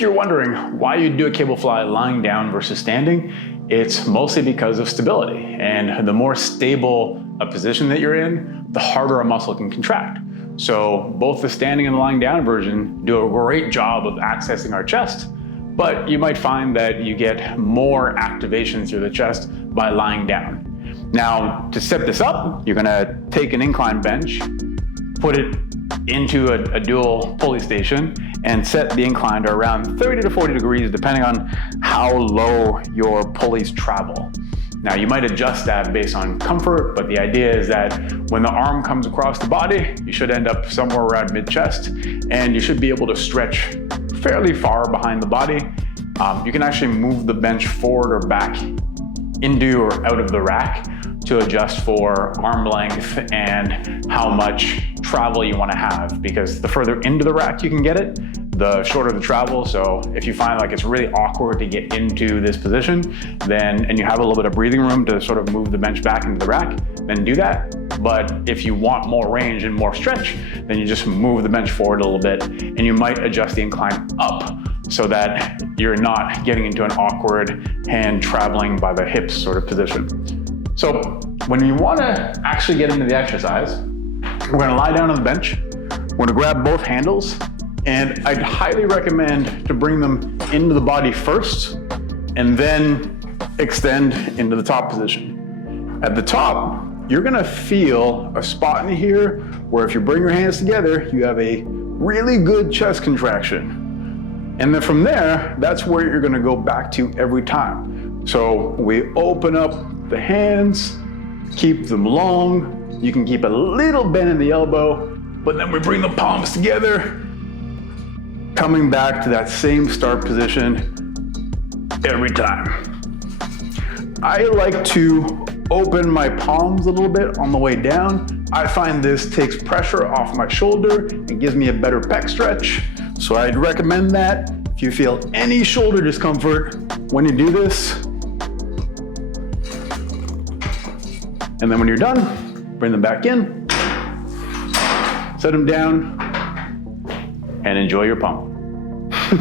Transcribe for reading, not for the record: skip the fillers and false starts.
If you're wondering why you do a cable fly lying down versus standing, it's mostly because of stability. And the more stable a position that you're in, the harder a muscle can contract. So both the standing and the lying down version do a great job of accessing our chest, but you might find that you get more activation through the chest by lying down. Now, to set this up, you're gonna take an incline bench, put it into a dual pulley station, and set the incline to around 30 to 40 degrees, depending on how low your pulleys travel. Now, you might adjust that based on comfort, but the idea is that when the arm comes across the body, you should end up somewhere around mid-chest, and you should be able to stretch fairly far behind the body. You can actually move the bench forward or back into or out of the rack to adjust for arm length and how much travel you want to have, because the further into the rack you can get it, the shorter the travel. So if you find like it's really awkward to get into this position, and you have a little bit of breathing room to sort of move the bench back into the rack, then do that. But if you want more range and more stretch, then you just move the bench forward a little bit, and you might adjust the incline up so that you're not getting into an awkward hand traveling by the hips sort of position. So when you want to actually get into the exercise, we're going to lie down on the bench. We're going to grab both handles, and I'd highly recommend to bring them into the body first and then extend into the top position. At the top, you're going to feel a spot in here where if you bring your hands together, you have a really good chest contraction. And then from there, that's where you're going to go back to every time. So we open up the hands, keep them long. You can keep a little bend in the elbow, but then we bring the palms together, coming back to that same start position every time. I like to open my palms a little bit on the way down. I find this takes pressure off my shoulder and gives me a better pec stretch. So I'd recommend that. If you feel any shoulder discomfort when you do this, and then when you're done, bring them back in, set them down, and enjoy your pump.